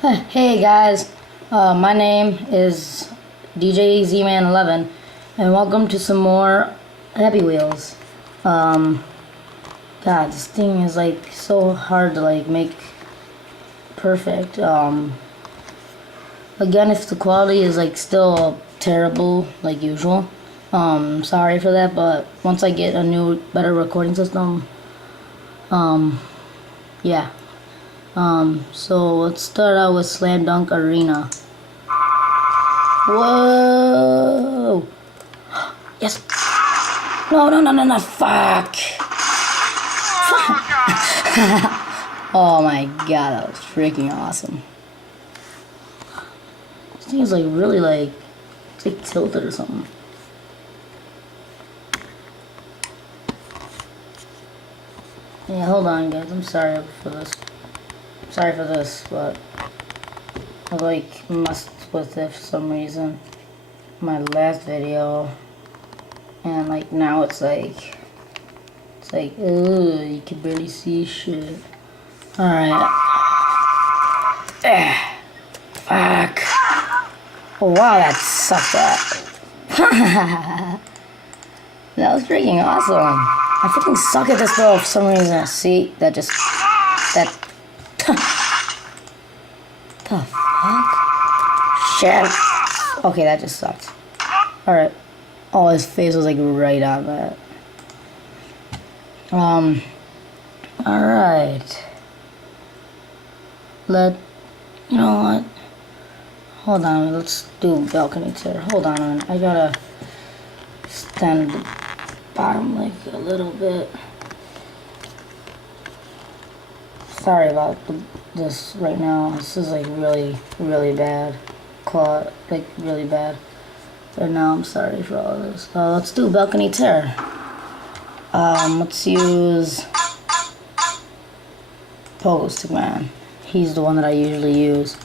Hey guys, my name is DJ Z-Man11, and welcome to some more Happy Wheels. God, this thing is like so hard to like make perfect. Again, if the quality is like still terrible like usual, sorry for that. But once I get a new, better recording system, yeah. So let's start out with Slam Dunk Arena. Whoa! Yes! No, fuck! Oh my god, that was freaking awesome. This thing is like really like, it's like tilted or something. Yeah, hold on guys, I'm sorry for this. Sorry for this, but I like messed with it for some reason. My last video, and like now it's like ugh, you can barely see shit. Alright. Fuck. Oh, wow, that sucked that. That was freaking awesome. I freaking suck at this though for some reason. See, that just, that. The fuck? Shit. Okay, that just sucked. Alright. Oh, his face was like right on that. Alright. You know what? Hold on, let's do balcony tier. Hold on a minute. I gotta stand the bottom like a little bit. Sorry about this right now. This is like really bad. Like really bad. Right now, I'm sorry for all this. Let's do balcony tier. Let's use Pogo Stick Man. He's the one that I usually use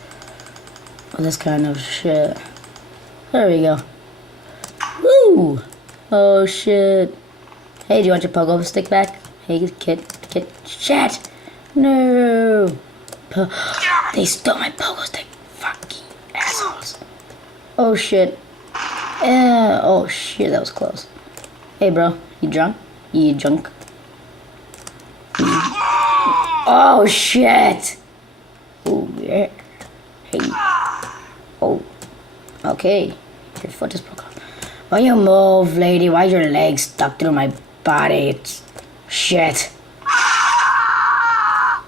for this kind of shit. There we go. Woo! Oh shit. Hey, do you want your Pogo Stick back? Hey, kid. Shit! No! They stole my Pogo Stick. Fucking assholes. Oh shit. Oh shit, that was close. Hey bro, you drunk? You drunk? Oh shit! Oh yeah. Hey. Oh. Okay. Your foot is broken. Why you move, lady? Why your legs stuck through my body? It's shit.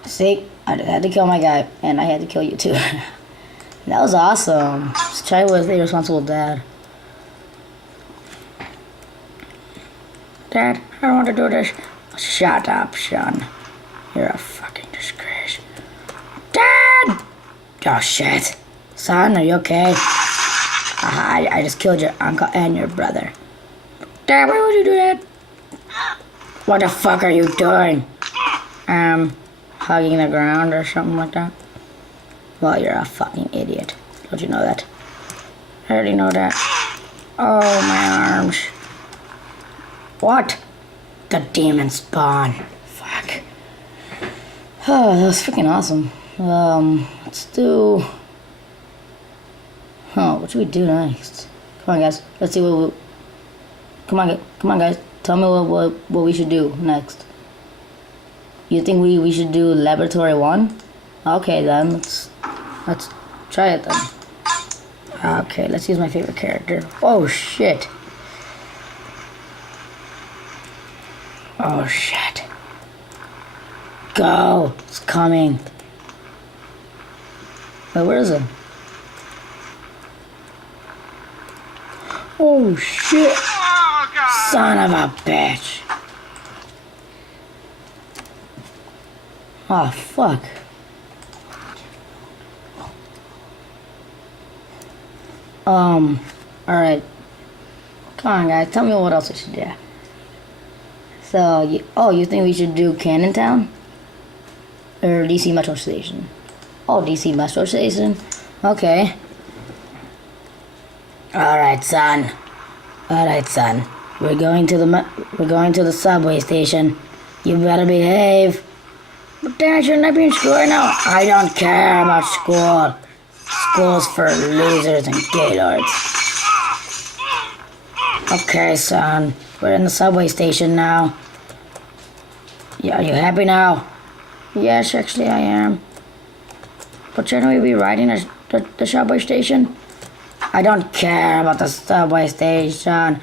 See? I had to kill my guy, and I had to kill you too. That was awesome. Let's try with Irresponsible Dad. Dad, I don't want to do this. Shut up, son. You're a fucking disgrace. Dad! Oh, shit. Son, are you okay? I just killed your uncle and your brother. Dad, why would you do that? What the fuck are you doing? Hugging the ground or something like that? Well, you're a fucking idiot. Don't you know that? I already know that. Oh, my arms. What? The demon spawn. Fuck. Oh, that was freaking awesome. Let's do... Oh, what should we do next? Come on, guys. Let's see what we... Come on, guys. Tell me what we should do next. You think we should do Laboratory 1? Okay, then. Let's try it, then. Okay, let's use my favorite character. Oh, shit. Oh shit. Go! It's coming. Wait, where is it? Oh shit! Son of a bitch! Oh fuck. Alright. Come on guys, tell me what else we should do. So, you think we should do Cannon Town? Or DC Metro Station? Oh, DC Metro Station? Okay. Alright, son. We're going to the subway station. You better behave. Dad, shouldn't I be in school right now? I don't care about school. School's for losers and gaylords. Okay, son. We're in the subway station now. Yeah, are you happy now? Yes, actually I am. But shouldn't we be riding the subway station? I don't care about the subway station.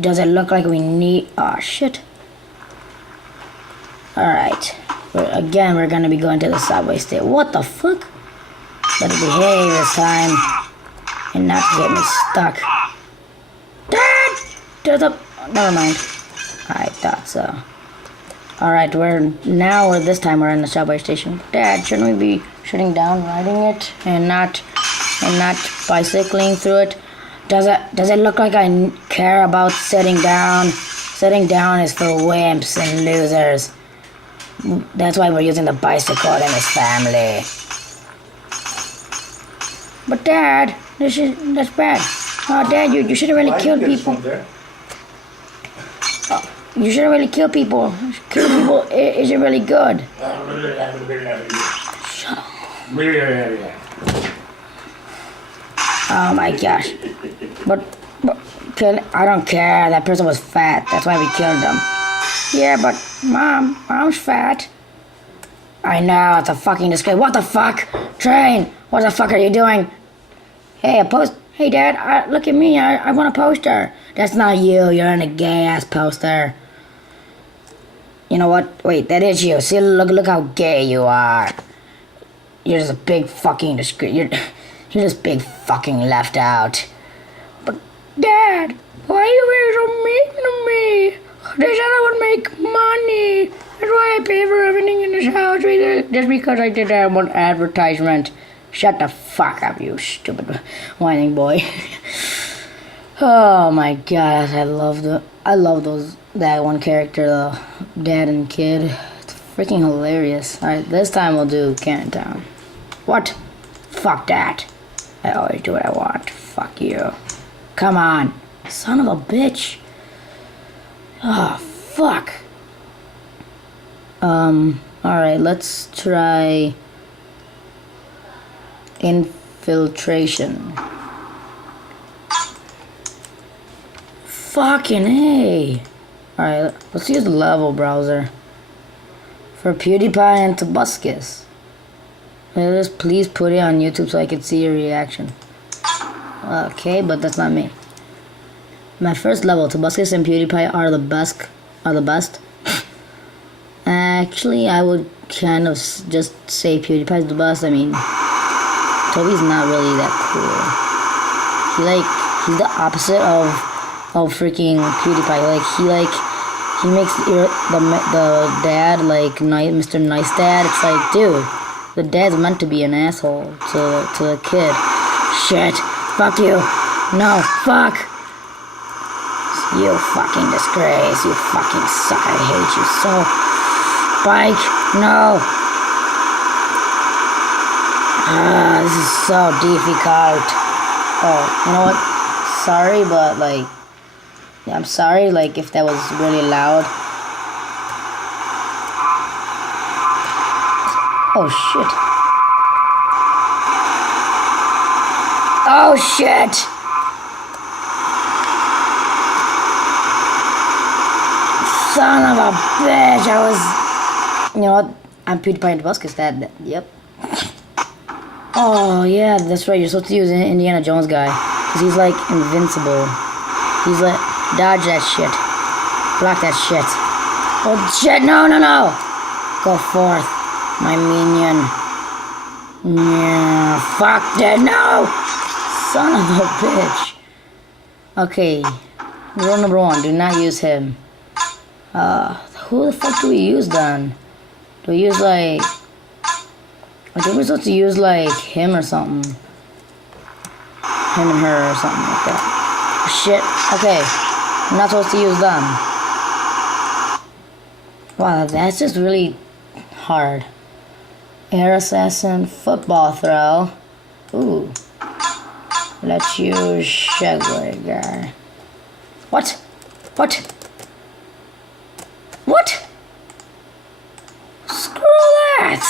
Does it look like we need... Oh, shit. Alright. Again, we're gonna be going to the subway station. What the fuck? Better behave this time. And not get me stuck. Dad! There's a... Never mind. I thought so. Alright, this time we're in the subway station. Dad, shouldn't we be sitting down riding it and not bicycling through it? Does it look like I care about sitting down? Sitting down is for wimps and losers. That's why we're using the bicycle in this family. But Dad, that's bad. Oh, Dad, you shouldn't really kill people. You shouldn't really kill people. Kill people isn't really good. Shut up. Oh my gosh. But I don't care. That person was fat. That's why we killed them. Yeah, but Mom's fat. I know, it's a fucking disgrace. What the fuck? Train, what the fuck are you doing? Hey, Hey, Dad, look at me. I want a poster. That's not you. You're in a gay-ass poster. You know what? Wait, that is you. See, look how gay you are. You're just a big fucking disgrace. You're just big fucking left out. But, Dad, why are you being so mean to me? They said I would make money. That's why I pay for everything in this house. Just because I did that one advertisement. Shut the fuck up, you stupid whining boy. Oh my god, I love that one character, the dad and kid. It's freaking hilarious. Alright, this time we'll do Canton. What? Fuck that. I always do what I want. Fuck you. Come on. Son of a bitch. Oh, fuck. Alright, let's try infiltration. Fucking A. Alright, let's use the level browser. For PewDiePie and Tobuscus. Just please put it on YouTube so I can see your reaction. Okay, but that's not me. My first level, Tobuscus and PewDiePie are the best. Actually, I would kind of just say PewDiePie's the best. I mean, Toby's not really that cool. He's the opposite of freaking PewDiePie. He makes the dad like Mr. Nice Dad. It's like, dude, the dad's meant to be an asshole to the kid. Shit, fuck you. No, fuck. You fucking disgrace. You fucking suck. I hate you so. Bike, no. This is so difficult. Oh, you know what? Sorry, but like, yeah, I'm sorry, like, if that was really loud. Oh, shit. Oh, shit! Son of a bitch, you know what? I'm PewDiePie and Tobuscus, Dad. Yep. Oh, yeah, that's right. You're supposed to use an Indiana Jones guy. Because he's, like, invincible. He's like, dodge that shit. Block that shit. Oh, shit, no. Go forth, my minion. Yeah, fuck that, no! Son of a bitch. Okay, rule number 1, do not use him. Who the fuck do we use then? Do we use, like... I think we're supposed to use, like, him or something. Him and her or something like that. Shit. Okay. I'm not supposed to use them. Wow, that's just really hard. Air assassin, football throw. Ooh. Let's use Shagwagger. What? Screw that!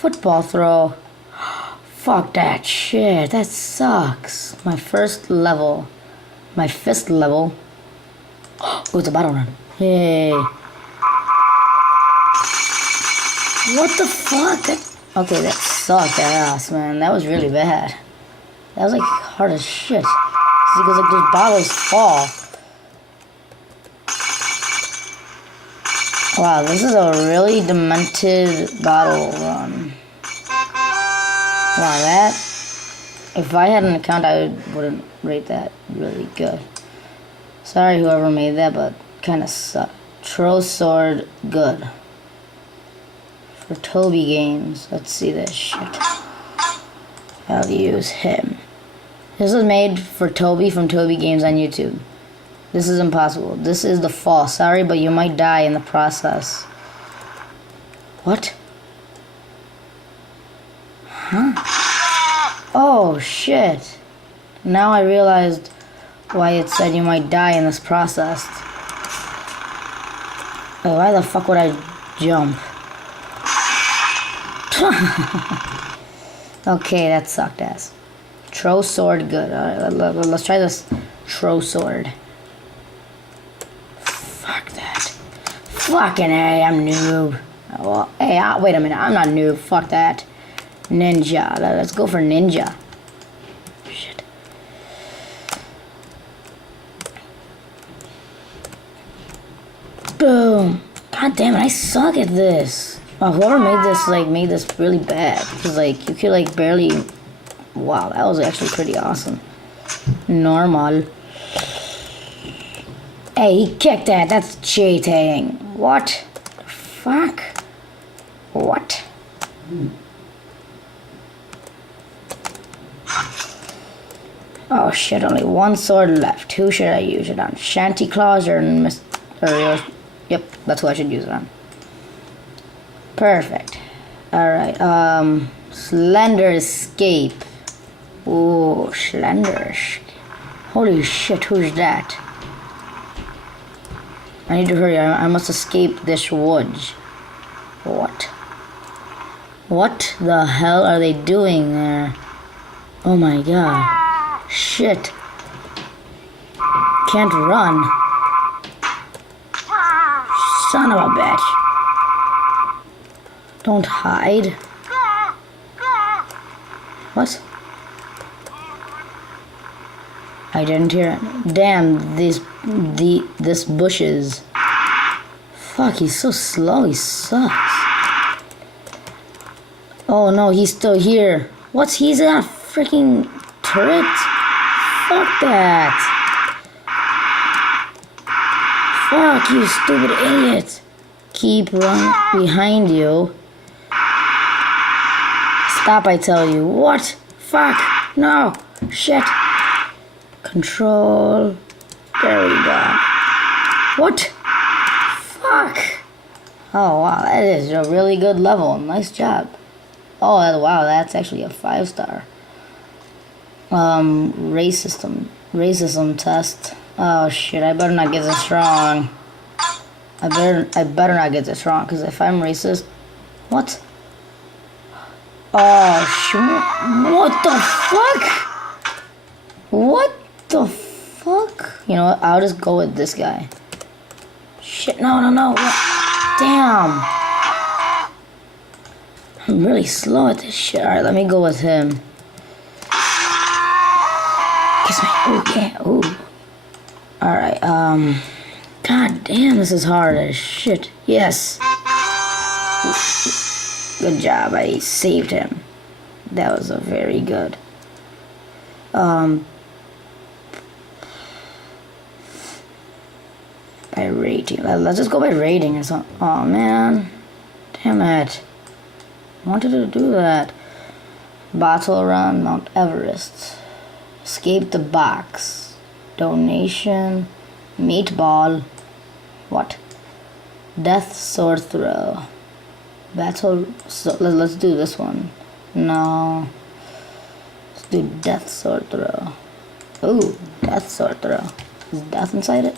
Football throw. Fuck that shit. That sucks. My first level. My fifth level. Oh, it's a battle run. Yay. What the fuck? Okay, that sucked ass, man. That was really bad. That was like hard as shit. See, because like those bottles fall. Wow, this is a really demented battle run. Wow, that... If I had an account, I wouldn't rate that really good. Sorry whoever made that, but kind of sucked. Troll Sword, good. For Toby Games, let's see this shit. I'll use him. This was made for Toby from Toby Games on YouTube. This is impossible. This is the fall. Sorry, but you might die in the process. What? Huh? Oh, shit. Now I realized why it said you might die in this process. Wait, why the fuck would I jump? Okay, that sucked ass. Tro Sword, good. Alright, let's try this Tro Sword. Fuck that. Fucking A, I'm noob. Well, hey, wait a minute, I'm not noob. Fuck that. Ninja. Let's go for ninja. Shit. Boom. God damn it, I suck at this. Whoever made this really bad. Cause like you could like barely. Wow, that was actually pretty awesome. Normal. Hey, he kicked that. That's cheating. What? Fuck. What? Oh shit, only one sword left. Who should I use it on? Shanty Claus or Mr. Yep, that's who I should use it on. Perfect. Alright, Slender Escape. Ooh, Slender. Holy shit, who's that? I need to hurry, I must escape this woods. What? What the hell are they doing there? Oh my god. Shit. Can't run. Son of a bitch. Don't hide. What? I didn't hear it. Damn, this bushes. Fuck, he's so slow, he sucks. Oh no, he's still here. What's he's in a freaking turret? Fuck that. Fuck, you stupid idiot. Keep running behind you. Stop, I tell you. What? Fuck. No. Shit. Control. There we go. What? Fuck. Oh, wow. That is a really good level. Nice job. Oh, wow. That's actually a 5-star. Racism test. Oh, shit. I better not get this wrong. I better not get this wrong, because if I'm racist... What? Oh, shit. What the fuck? What the fuck? You know what? I'll just go with this guy. Shit, no. Damn. I'm really slow at this shit. Alright, let me go with him. Kiss me. Oh, yeah. Ooh. Alright, God damn, this is hard as shit. Yes. Good job, I saved him. That was a very good. By rating. Let's just go by rating or something. Oh man. Damn it. I wanted to do that. Battle Run, Mount Everest. Escape the box. Donation. Meatball. What? Death Sword Throw. Battle. So let's do this one. No. Let's do Death Sword Throw. Ooh, Death Sword Throw. Is death inside it?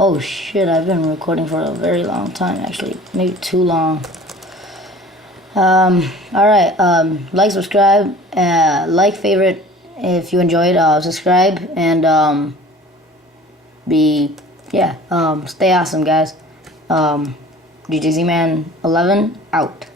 Oh shit, I've been recording for a very long time actually. Maybe too long. Alright, like, subscribe, like, favorite if you enjoyed, subscribe, and, stay awesome, guys. GJZ Man 11 out.